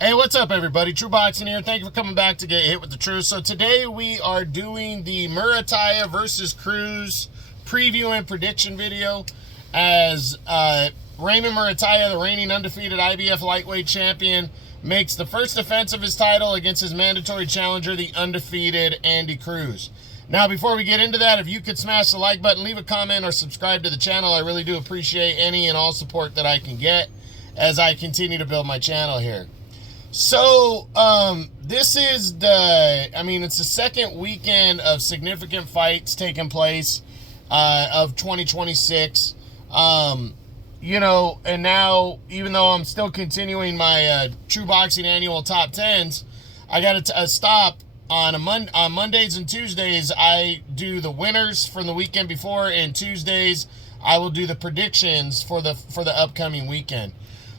Hey, what's up, everybody? True Boxing here. Thank you for coming back to get hit with the truth. So today we are doing the Muratalla versus Cruz preview and prediction video as Raymond Muratalla, the reigning undefeated IBF lightweight champion, makes the first defense of his title against his mandatory challenger, the undefeated Andy Cruz. Now, before we get into that, if you could smash the like button, leave a comment, or subscribe to the channel, I really do appreciate any and all support that I can get as I continue to build my channel here. So, this is it's the second weekend of significant fights taking place, of 2026. And now, even though I'm still continuing my, True Boxing annual top 10s, I got to stop on Mondays and Tuesdays. I do the winners from the weekend before, and Tuesdays I will do the predictions for the upcoming weekend.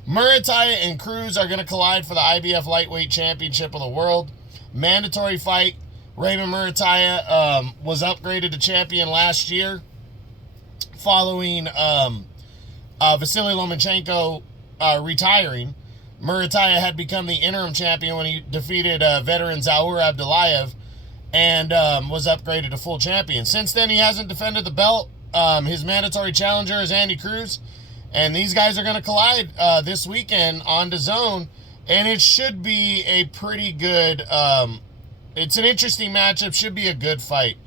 Muratalla and Cruz are going to collide for the IBF Lightweight Championship of the World. Mandatory fight. Raymond Muratalla was upgraded to champion last year following Vasily Lomachenko retiring. Muratalla had become the interim champion when he defeated veteran Zaur Abdullayev and was upgraded to full champion. Since then, he hasn't defended the belt. His mandatory challenger is Andy Cruz. And these guys are going to collide this weekend on DAZN, and it should be a pretty good, it's an interesting matchup, should be a good fight.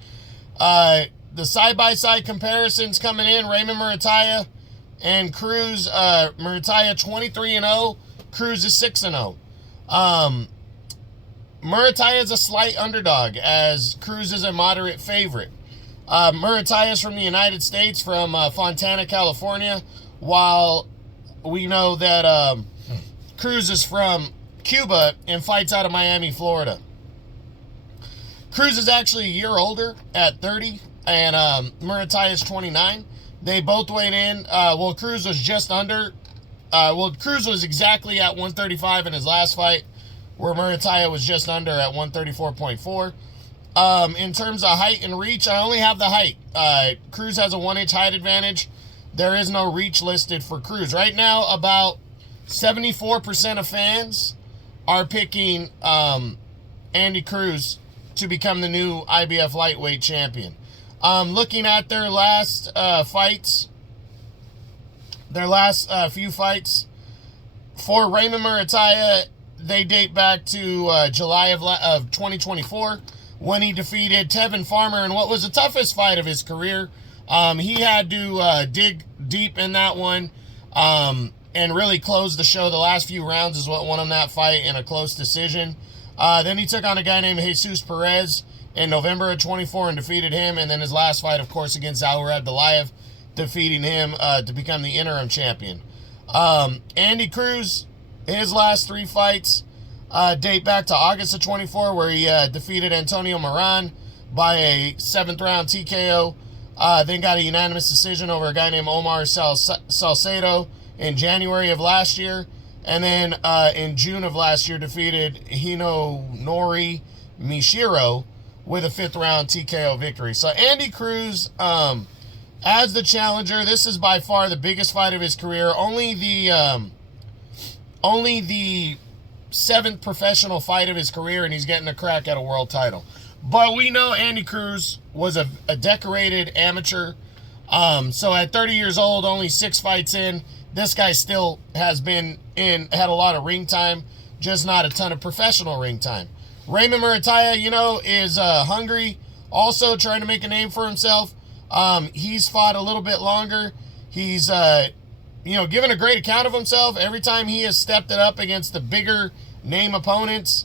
The side-by-side comparisons coming in, Raymond Muratalla and Cruz, Muratalla 23-0, Cruz is 6-0. Muratalla is a slight underdog, as Cruz is a moderate favorite. Muratalla is from the United States, from Fontana, California, while we know that Cruz is from Cuba and fights out of Miami, Florida. Cruz is actually a year older at 30, and Muratalla is 29. They both weighed in. Cruz was just under. Cruz was exactly at 135 in his last fight, where Muratalla was just under at 134.4. In terms of height and reach, I only have the height. Cruz has a 1-inch height advantage. There is no reach listed for Cruz. Right now, about 74% of fans are picking Andy Cruz to become the new IBF lightweight champion. Looking at their last fights, few fights, for Raymond Muratalla, they date back to July of 2024, when he defeated Tevin Farmer in what was the toughest fight of his career. He had to dig deep in that one and really close the show. The last few rounds is what won him that fight in a close decision. Then he took on a guy named Jesus Perez in November of 24 and defeated him. And then his last fight, of course, against Zaur Abdullayev, defeating him to become the interim champion. Andy Cruz, his last 3 fights date back to August of 24, where he defeated Antonio Moran by a 7th round TKO. Then got a unanimous decision over a guy named Omar Salcedo in January of last year. And then in June of last year, defeated Hinonori Mishiro with a 5th round TKO victory. So Andy Cruz, as the challenger, this is by far the biggest fight of his career. Only the 7th professional fight of his career, and he's getting a crack at a world title. But we know Andy Cruz was a decorated amateur. So at 30 years old, only 6 fights in, this guy still had a lot of ring time, just not a ton of professional ring time. Raymond Muratalla, is hungry, also trying to make a name for himself. He's fought a little bit longer. He's, given a great account of himself every time he has stepped it up against the bigger name opponents.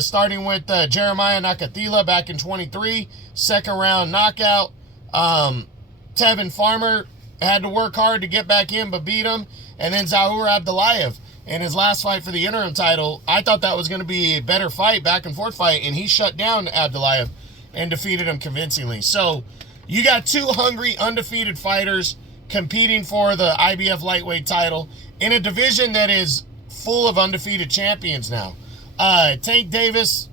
Starting with Jeremiah Nakathila back in 23, 2nd round knockout. Tevin Farmer had to work hard to get back in, but beat him. And then Zaur Abdullayev in his last fight for the interim title. I thought that was going to be a better fight, back and forth fight, and he shut down Abdullayev and defeated him convincingly. So you got 2 hungry, undefeated fighters competing for the IBF lightweight title in a division that is full of undefeated champions now. Tank Davis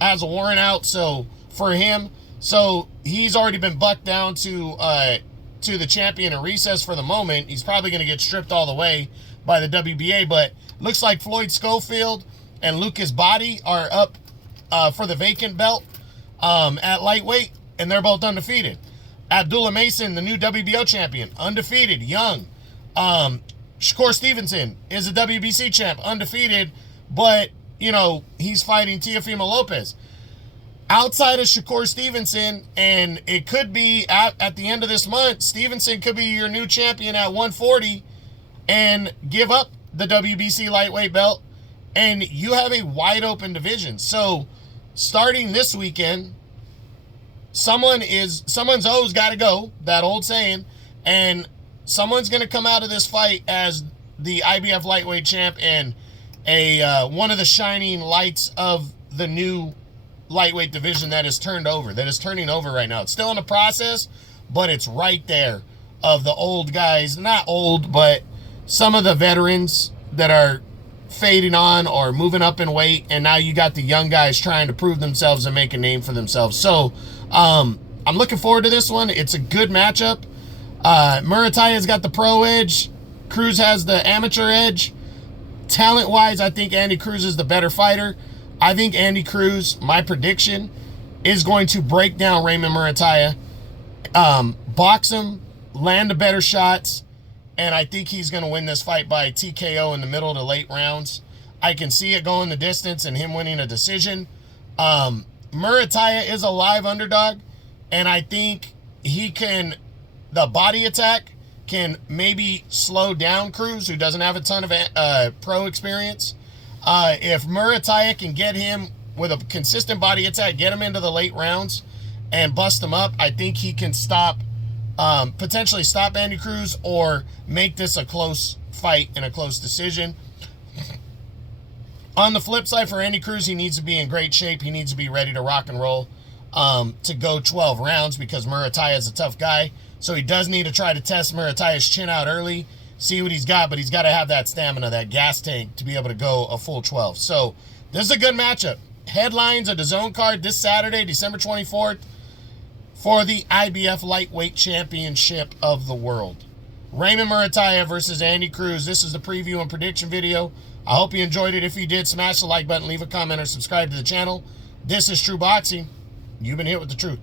has a warrant out for him, so he's already been bucked down to the champion in recess for the moment. He's probably going to get stripped all the way by the WBA, but looks like Floyd Schofield and Lucas Body are up for the vacant belt at lightweight, and they're both undefeated. Abdullah Mason, the new WBO champion, undefeated, young. Shakur Stevenson is a WBC champ, undefeated, but, you know, he's fighting Teofimo Lopez. Outside of Shakur Stevenson, and it could be at the end of this month, Stevenson could be your new champion at 140 and give up the WBC lightweight belt, and you have a wide open division. So starting this weekend, someone's O's got to go, that old saying, and someone's going to come out of this fight as the IBF lightweight champ and one of the shining lights of the new lightweight division that is turning over right now. It's still in the process, but it's right there of the old guys, not old, but some of the veterans that are fading on or moving up in weight, and now you got the young guys trying to prove themselves and make a name for themselves. So I'm looking forward to this one. It's a good matchup. Muratalla's got the pro edge. Cruz has the amateur edge. Talent-wise, I think Andy Cruz is the better fighter. I think Andy Cruz, my prediction, is going to break down Raymond Muratalla, box him, land the better shots, and I think he's going to win this fight by TKO in the middle to late rounds. I can see it going the distance and him winning a decision. Muratalla is a live underdog, and I think he can, the body attack can maybe slow down Cruz, who doesn't have a ton of pro experience. If Muratalla can get him with a consistent body attack, get him into the late rounds and bust him up, I think he can potentially stop Andy Cruz or make this a close fight and a close decision. On the flip side, for Andy Cruz, he needs to be in great shape. He needs to be ready to rock and roll to go 12 rounds because Muratalla is a tough guy. So he does need to try to test Muratalla's chin out early, see what he's got, but he's got to have that stamina, that gas tank to be able to go a full 12. So this is a good matchup. Headlines of the DAZN card this Saturday, December 24th, for the IBF Lightweight Championship of the World. Raymond Muratalla versus Andy Cruz. This is the preview and prediction video. I hope you enjoyed it. If you did, smash the like button, leave a comment, or subscribe to the channel. This is True Boxing. You've been hit with the truth.